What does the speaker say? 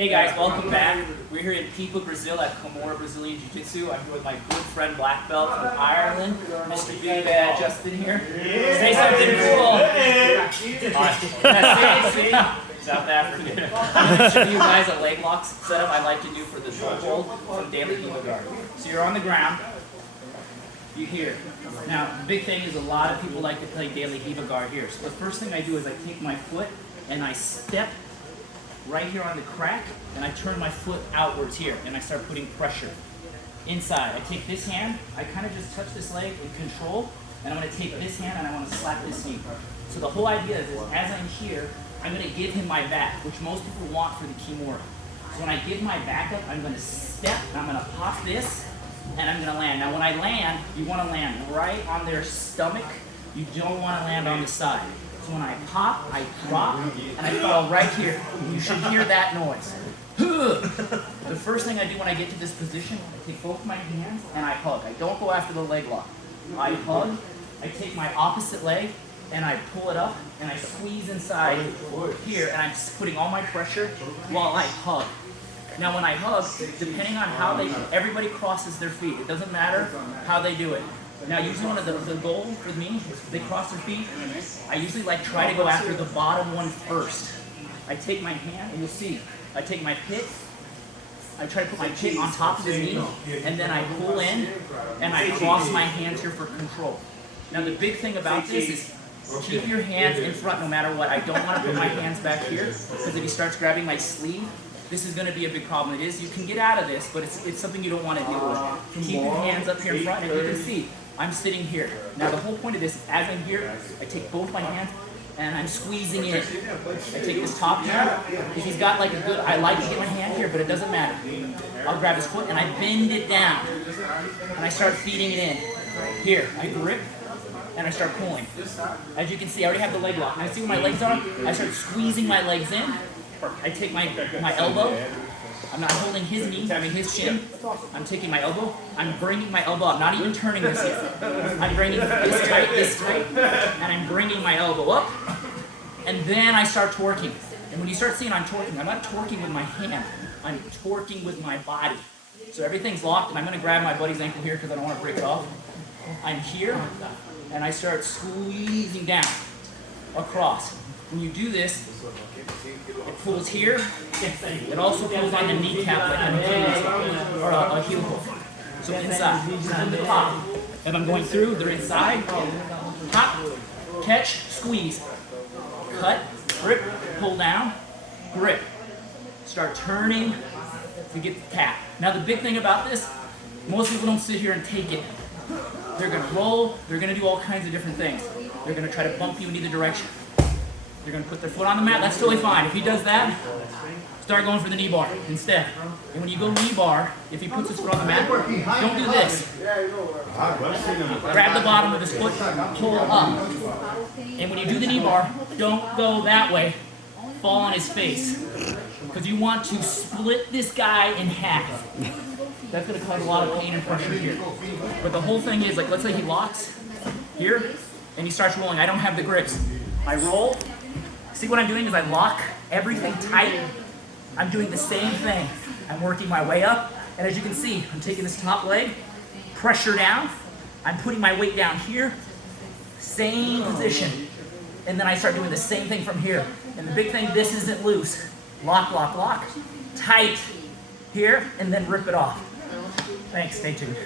Hey guys, welcome back. We're here in Pipa Brazil at Kimura Brazilian Jiu-Jitsu. I'm here with my good friend Black Belt from Ireland, Mr. Big Bad Justin here. Say something cool. Alright, City, South Africa. I'm going to show you guys a leg lock setup I like to do for the hold from daily Pipa guard. So you're on the ground. You hear. Now, the big thing is a lot of people like to play daily Pipa guard here. So the first thing I do is I take my foot and I step right here on the crack, and I turn my foot outwards here, and I start putting pressure inside. I take this hand, I kind of just touch this leg in control, and I'm going to take this hand and I want to slap this knee. So the whole idea is as I'm here, I'm going to give him my back, which most people want for the Kimura. So when I give my back up, I'm going to step, and I'm going to pop this, and I'm going to land. Now when I land, you want to land right on their stomach. You don't want to land on the side. So when I pop, I drop, and I fall right here. You should hear that noise. The first thing I do when I get to this position, I take both my hands and I hug. I don't go after the leg lock. I hug, I take my opposite leg, and I pull it up, and I squeeze inside here, and I'm putting all my pressure while I hug. Now when I hug, depending on how everybody crosses their feet. It doesn't matter how they do it. Now usually one of the goal for me is they cross their feet. I usually try to go after the bottom one first. I take my hand, and you'll see, I take my pit, I try to put my pit on top of his knee, and then I pull in, and I cross my hands here for control. Now the big thing about this is keep your hands in front no matter what. I don't want to put my hands back here, because if he starts grabbing my sleeve, this is going to be a big problem. It is, you can get out of this, but it's something you don't want to deal with. Keep your hands up here in front, and you can see, I'm sitting here. Now the whole point of this is as I'm here, I take both my hands and I'm squeezing in. I take this top hand, because he's got like a good, I like to get my hand here, but it doesn't matter. I'll grab his foot and I bend it down. And I start feeding it in. Here, I grip and I start pulling. As you can see, I already have the leg lock. And I see where my legs are, I start squeezing my legs in. I take my elbow. I'm not holding his knee, his chin. I'm taking my elbow. I'm bringing my elbow up. Not even turning this yet. I'm bringing this tight, and I'm bringing my elbow up. And then I start torquing. And when you start seeing I'm torquing, I'm not torquing with my hand. I'm torquing with my body. So everything's locked, and I'm going to grab my buddy's ankle here because I don't want to break it off. I'm here, and I start squeezing down across. When you do this, it pulls here. It also pulls on the kneecap like an Achilles or a heel hook. So inside, from the top. If I'm going through, they're inside. Pop, catch, squeeze, cut, grip, pull down, grip. Start turning to get the tap. Now the big thing about this, most people don't sit here and take it. They're going to roll. They're going to do all kinds of different things. They're going to try to bump you in either direction. They're going to put their foot on the mat. That's totally fine. If he does that, start going for the knee bar instead. And when you go knee bar, if he puts his foot on the mat, don't do this. Grab the bottom of his foot, pull up. And when you do the knee bar, don't go that way. Fall on his face. Because you want to split this guy in half. That's going to cause a lot of pain and pressure here. But the whole thing is, let's say he locks here, and he starts rolling. I don't have the grips. I roll. See what I'm doing is I lock everything tight. I'm doing the same thing. I'm working my way up, and as you can see, I'm taking this top leg, pressure down. I'm putting my weight down here, same position. And then I start doing the same thing from here. And the big thing, this isn't loose. Lock, lock, lock, tight here, and then rip it off. Thanks, stay tuned.